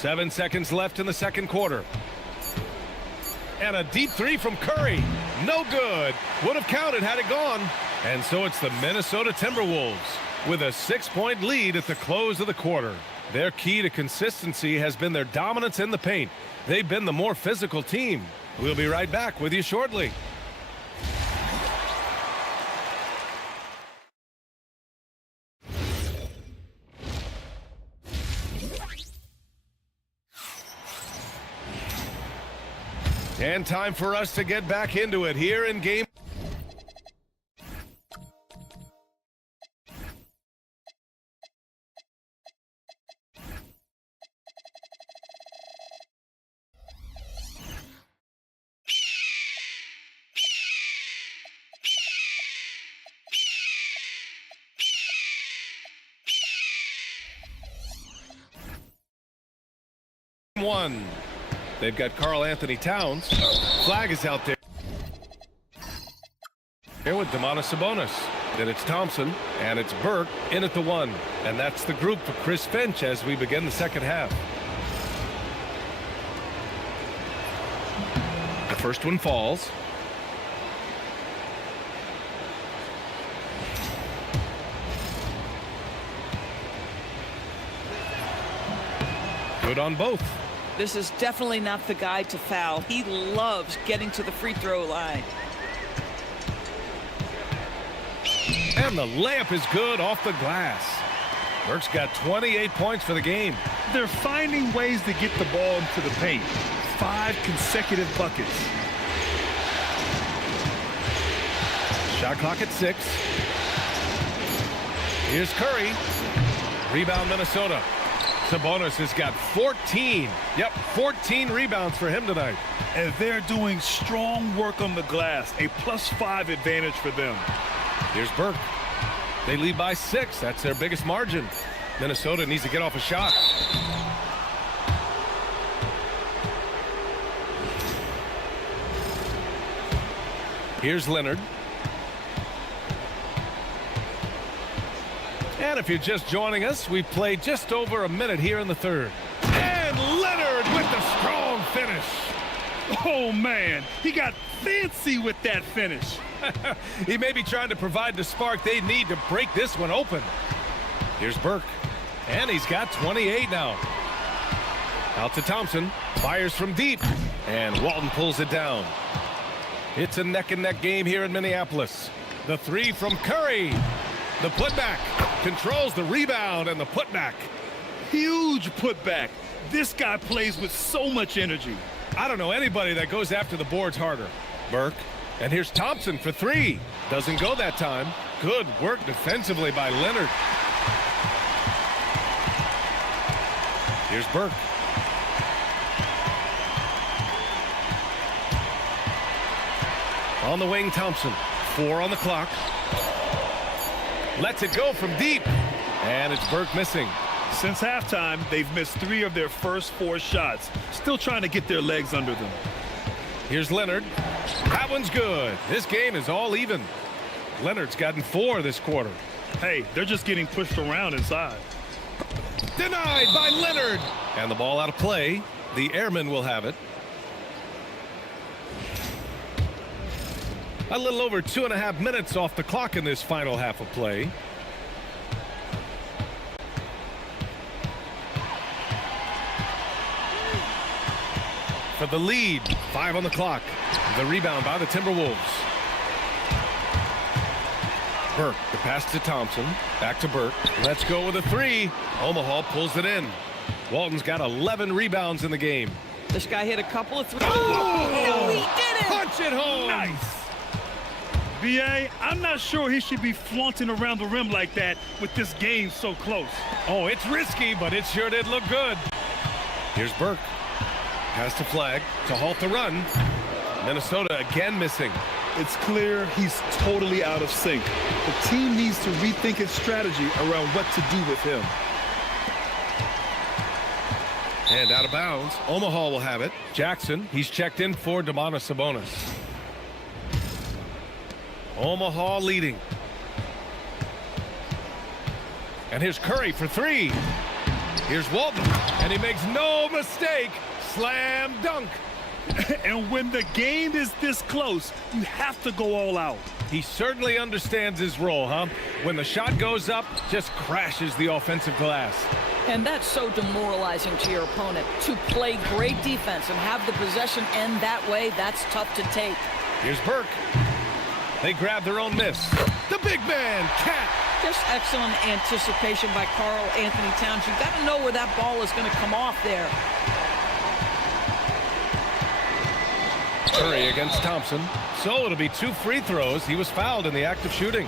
7 seconds left in the second quarter. And a deep three from Curry. No good. Would have counted had it gone. And so it's the Minnesota Timberwolves with a 6-point lead at the close of the quarter. Their key to consistency has been their dominance in the paint. They've been the more physical team. We'll be right back with you shortly. And time for us to get back into it here in game. One. They've got Karl Anthony Towns. Flag is out there. Here with Domantas Sabonis. Then it's Thompson, and it's Burke in at the 1. And that's the group for Chris Finch as we begin the second half. The first one falls. Good on both. This is definitely not the guy to foul. He loves getting to the free throw line. And the layup is good off the glass. Burke's got 28 points for the game. They're finding ways to get the ball into the paint. 5 consecutive buckets. Shot clock at 6. Here's Curry. Rebound Minnesota. Sabonis has got 14. Yep, 14 rebounds for him tonight. And they're doing strong work on the glass. A +5 advantage for them. Here's Burke. They lead by 6. That's their biggest margin. Minnesota needs to get off a shot. Here's Leonard. And if you're just joining us, we've played just over a minute here in the third. And Leonard with the strong finish. Oh, man. He got fancy with that finish. He may be trying to provide the spark they need to break this one open. Here's Burke. And he's got 28 now. Out to Thompson. Fires from deep. And Walton pulls it down. It's a neck-and-neck game here in Minneapolis. The 3 from Curry. The putback. Controls the rebound and the putback. Huge putback. This guy plays with so much energy. I don't know anybody that goes after the boards harder. Burke. And here's Thompson for 3. Doesn't go that time. Good work defensively by Leonard. Here's Burke. On the wing, Thompson. 4 on the clock. Lets it go from deep. And it's Burke missing. Since halftime, they've missed 3 of their first 4 shots. Still trying to get their legs under them. Here's Leonard. That one's good. This game is all even. Leonard's gotten 4 this quarter. Hey, they're just getting pushed around inside. Denied by Leonard. And the ball out of play. The Airmen will have it. A little over 2.5 minutes off the clock in this final half of play. For the lead, 5 on the clock. The rebound by the Timberwolves. Burke, the pass to Thompson. Back to Burke. Let's go with a 3. Omaha pulls it in. Walton's got 11 rebounds in the game. This guy hit a couple of 3s. Oh! No, he didn't. Punch it home. Nice. B.A., I'm not sure he should be flaunting around the rim like that with this game so close. Oh, it's risky, but it sure did look good. Here's Burke. Pass to Flag to halt the run. Minnesota again missing. It's clear he's totally out of sync. The team needs to rethink its strategy around what to do with him. And out of bounds. Omaha will have it. Jackson, he's checked in for Domantas Sabonis. Omaha leading. And here's Curry for 3. Here's Walton, and he makes no mistake. Slam dunk. And when the game is this close, you have to go all out. He certainly understands his role, huh? When the shot goes up, just crashes the offensive glass. And that's so demoralizing to your opponent. To play great defense and have the possession end that way, that's tough to take. Here's Burke. They grab their own miss. The big man, Cat. Just excellent anticipation by Karl Anthony Towns. You've got to know where that ball is going to come off there. Curry against Thompson. So it'll be 2 free throws. He was fouled in the act of shooting.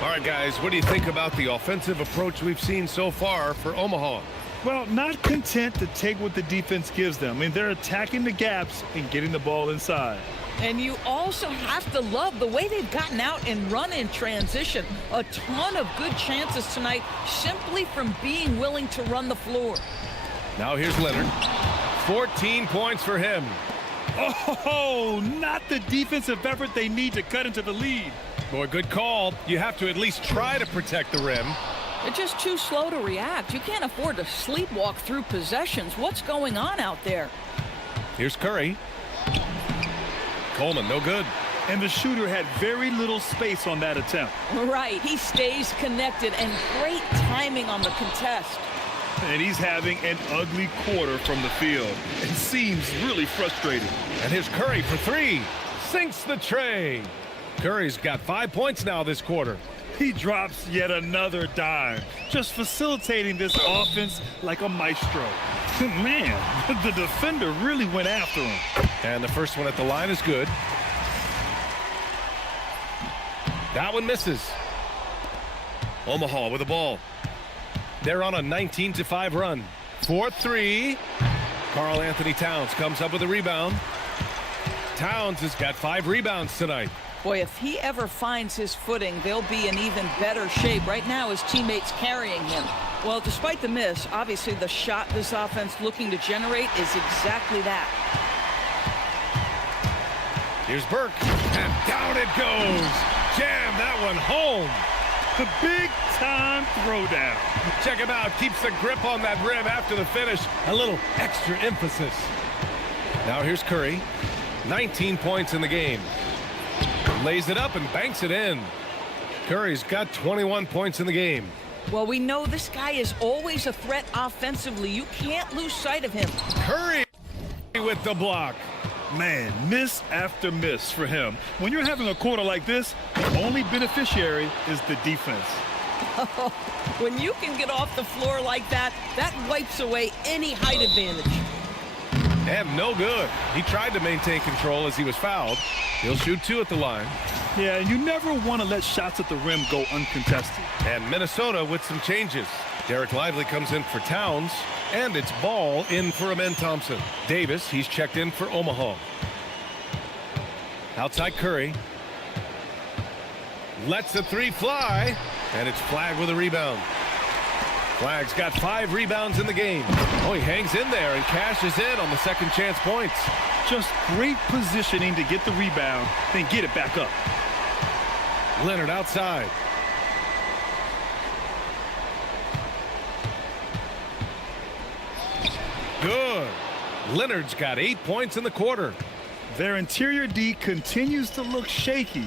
All right, guys, what do you think about the offensive approach we've seen so far for Omaha? Well, not content to take what the defense gives them. I mean, they're attacking the gaps and getting the ball inside. And you also have to love the way they've gotten out and run in transition. A ton of good chances tonight simply from being willing to run the floor. Now here's Leonard. 14 points for him. Oh, not the defensive effort they need to cut into the lead. Boy, good call. You have to at least try to protect the rim. They're just too slow to react. You can't afford to sleepwalk through possessions. What's going on out there? Here's Curry. Coleman, no good. And the shooter had very little space on that attempt. Right. He stays connected, and great timing on the contest. And he's having an ugly quarter from the field. It seems really frustrating. And here's Curry for 3. Sinks the tray. Curry's got 5 points now this quarter. He drops yet another dime, just facilitating this offense like a maestro. Man, the defender really went after him. And the first one at the line is good. That one misses. Omaha with the ball. They're on a 19-5 run. 4-3. Karl Anthony Towns comes up with a rebound. Towns has got 5 rebounds tonight. Boy, if he ever finds his footing, they'll be in even better shape. Right now, his teammates carrying him. Well, despite the miss, obviously the shot this offense looking to generate is exactly that. Here's Burke, and down it goes. Jam that one home. The big-time throwdown. Check him out. Keeps the grip on that rim after the finish. A little extra emphasis. Now here's Curry. 19 points in the game. Lays it up and banks it in. Curry's got 21 points in the game. Well, we know this guy is always a threat offensively. You can't lose sight of him. Curry with the block. Man, miss after miss for him. When you're having a quarter like this, the only beneficiary is the defense. When you can get off the floor like that, that wipes away any height advantage. And no good. He tried to maintain control as he was fouled. He'll shoot 2 at the line. Yeah, and you never want to let shots at the rim go uncontested. And Minnesota with some changes. Derek Lively comes in for Towns, and it's Ball in for Amen Thompson. Davis, he's checked in for Omaha. Outside Curry. Lets the 3 fly, and it's Flagg with a rebound. Flagg's got 5 rebounds in the game. Oh, he hangs in there and cashes in on the second chance points. Just great positioning to get the rebound, then get it back up. Leonard outside. Good. Leonard's got 8 points in the quarter. Their interior D continues to look shaky.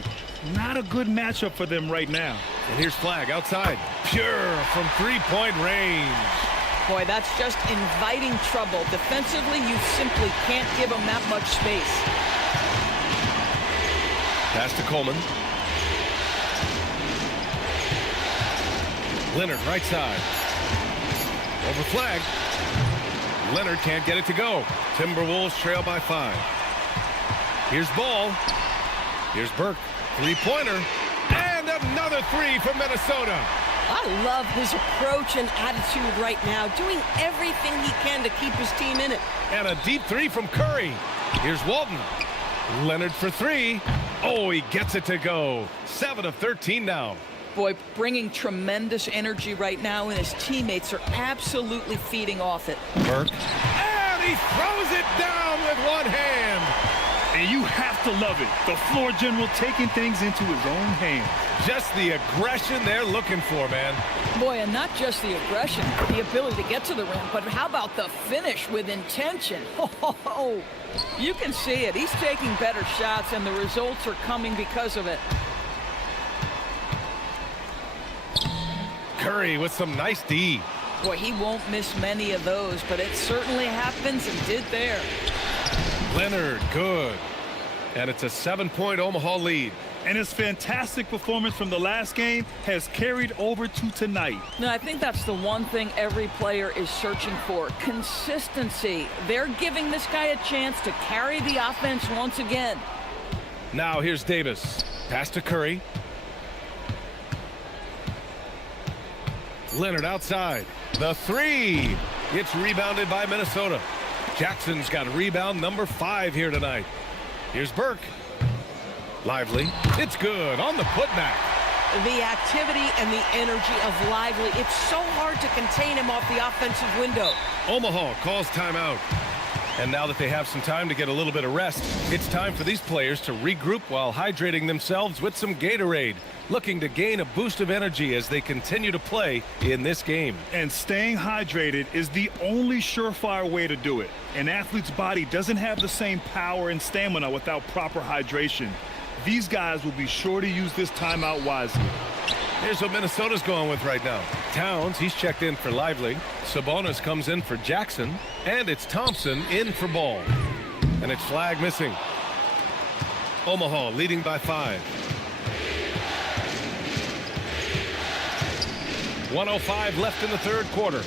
Not a good matchup for them right now. And here's Flagg outside. Pure from 3-point range. Boy, that's just inviting trouble. Defensively, you simply can't give him that much space. Pass to Coleman. Leonard right side. Over Flagg. Leonard can't get it to go. Timberwolves trail by 5. Here's Ball. Here's Burke. 3-pointer. And another 3 from Minnesota. I love his approach and attitude right now, doing everything he can to keep his team in it. And a deep 3 from Curry. Here's Walton. Leonard for 3. Oh, he gets it to go. 7 of 13 now. Boy, bringing tremendous energy right now, and his teammates are absolutely feeding off it. Burke. And he throws it down with one hand. And you have to love it. The floor general taking things into his own hands. Just the aggression they're looking for, man. Boy, and not just the aggression, the ability to get to the rim, but how about the finish with intention? Oh, you can see it. He's taking better shots, and the results are coming because of it. Curry with some nice D. Boy, he won't miss many of those, but it certainly happens and did there. Leonard, good. And it's a 7-point Omaha lead. And his fantastic performance from the last game has carried over to tonight. No, I think that's the one thing every player is searching for. Consistency. They're giving this guy a chance to carry the offense once again. Now here's Davis. Pass to Curry. Leonard outside. The three. It's rebounded by Minnesota. Jackson's got rebound number 5 here tonight. Here's Burke. Lively. It's good on the putback. The activity and the energy of Lively. It's so hard to contain him off the offensive window. Omaha calls timeout. And now that they have some time to get a little bit of rest, it's time for these players to regroup while hydrating themselves with some Gatorade, looking to gain a boost of energy as they continue to play in this game. And staying hydrated is the only surefire way to do it. An athlete's body doesn't have the same power and stamina without proper hydration. These guys will be sure to use this timeout wisely. Here's what Minnesota's going with right now. Towns, he's checked in for Lively. Sabonis comes in for Jackson. And it's Thompson in for Ball. And it's flag missing. Omaha leading by 5. 1:05 left in the third quarter.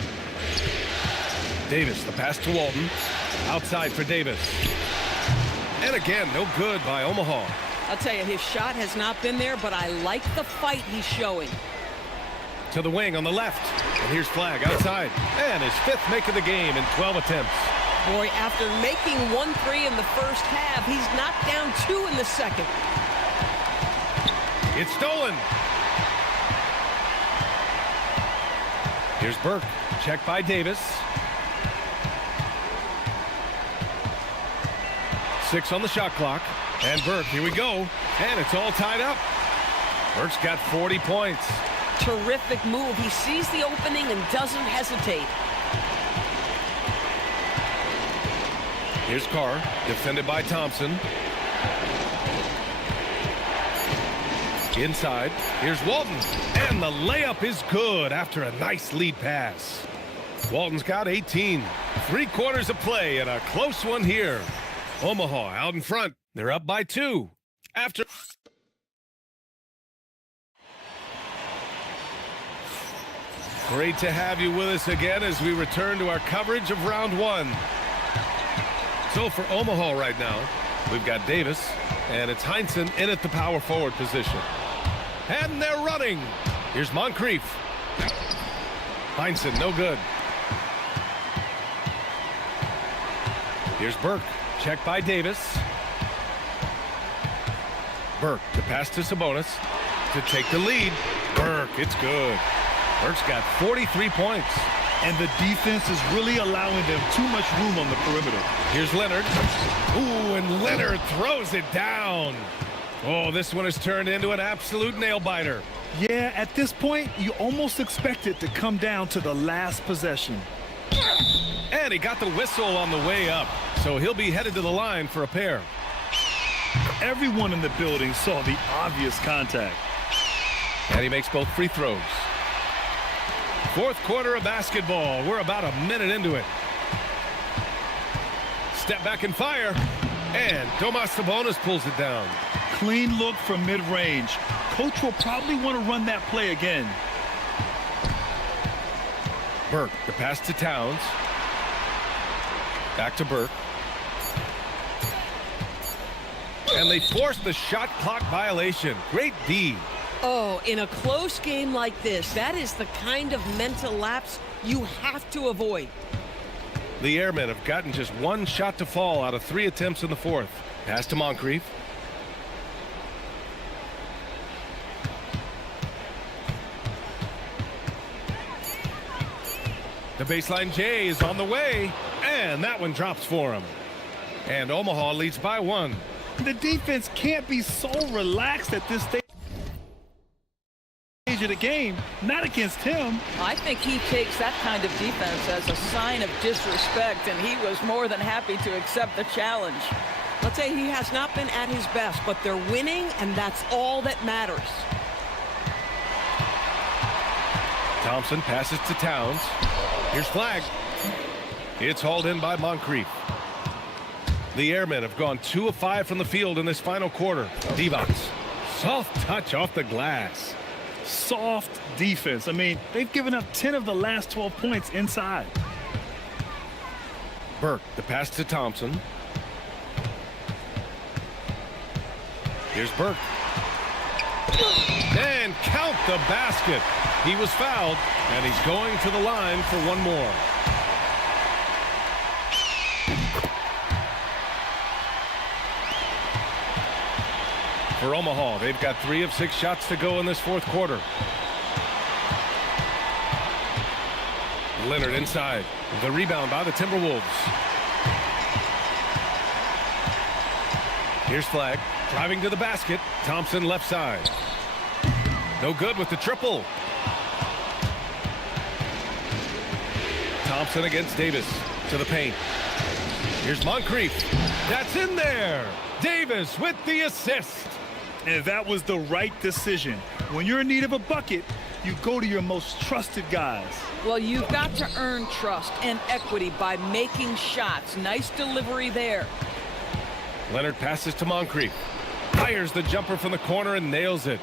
Davis, the pass to Walton. Outside for Davis. And again, no good by Omaha. I'll tell you, his shot has not been there, but I like the fight he's showing. To the wing on the left. And here's Flag outside. And his 5th make of the game in 12 attempts. Boy, after making 1 3 in the first half, he's knocked down 2 in the second. It's stolen. Here's Burke. Checked by Davis. 6 on the shot clock. And Burke, here we go. And it's all tied up. Burke's got 40 points. Terrific move. He sees the opening and doesn't hesitate. Here's Carr, defended by Thompson. Inside, here's Walton. And the layup is good after a nice lead pass. Walton's got 18. 3 quarters of play and a close one here. Omaha out in front. They're up by 2. After... Great to have you with us again as we return to our coverage of round 1. So for Omaha right now, we've got Davis, and it's Heinsohn in at the power forward position. And they're running. Here's Moncrief. Heinsohn, no good. Here's Burke, checked by Davis. Burke, the pass to Sabonis to take the lead. Burke, it's good. Burke's got 43 points. And the defense is really allowing them too much room on the perimeter. Here's Leonard. Ooh, and Leonard throws it down. Oh, this one has turned into an absolute nail-biter. Yeah, at this point, you almost expect it to come down to the last possession. And he got the whistle on the way up, so he'll be headed to the line for a pair. Everyone in the building saw the obvious contact. And he makes both free throws. 4th quarter of basketball. We're about a minute into it. Step back and fire. And Domas Sabonis pulls it down. Clean look from mid-range. Coach will probably want to run that play again. Burke, the pass to Towns. Back to Burke. And they force the shot clock violation. Great D. Oh, in a close game like this, that is the kind of mental lapse you have to avoid. The Airmen have gotten just 1 shot to fall out of 3 attempts in the 4th. Pass to Moncrief. The baseline J is on the way, and that one drops for him. And Omaha leads by 1. The defense can't be so relaxed at this stage of the game, not against him. I think he takes that kind of defense as a sign of disrespect, and he was more than happy to accept the challenge. I'll tell you, he has not been at his best, but they're winning, and that's all that matters. Thompson passes to Towns. Here's flag. It's hauled in by Moncrief. The Airmen have gone 2 of 5 from the field in this final quarter. Divac, soft touch off the glass. Soft defense. I mean, they've given up 10 of the last 12 points inside. Burke, the pass to Thompson. Here's Burke. And count the basket. He was fouled, and he's going to the line for one more. For Omaha, they've got 3 of 6 shots to go in this fourth quarter. Leonard inside. The rebound by the Timberwolves. Here's Flag. Driving to the basket. Thompson left side. No good with the triple. Thompson against Davis. To the paint. Here's Moncrief. That's in there. Davis with the assist. And that was the right decision. When you're in need of a bucket, you go to your most trusted guys. Well, you've got to earn trust and equity by making shots. Nice delivery there. Leonard passes to Moncrief. Fires the jumper from the corner and nails it.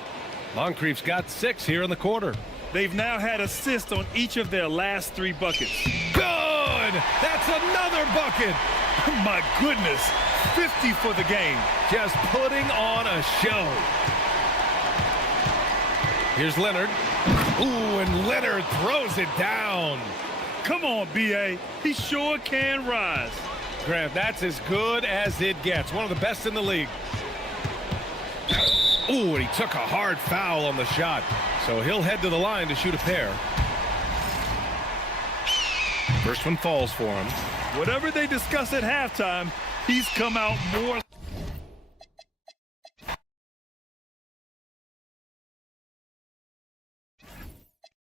Moncrief's got 6 here in the quarter. They've now had assists on each of their last 3 buckets. Good! That's another bucket! My goodness, 50 for the game. Just putting on a show. Here's Leonard. Ooh, and Leonard throws it down. Come on, B.A. He sure can rise. Grant, that's as good as it gets. One of the best in the league. Ooh, and he took a hard foul on the shot. So he'll head to the line to shoot a pair. First one falls for him. Whatever they discuss at halftime, he's come out more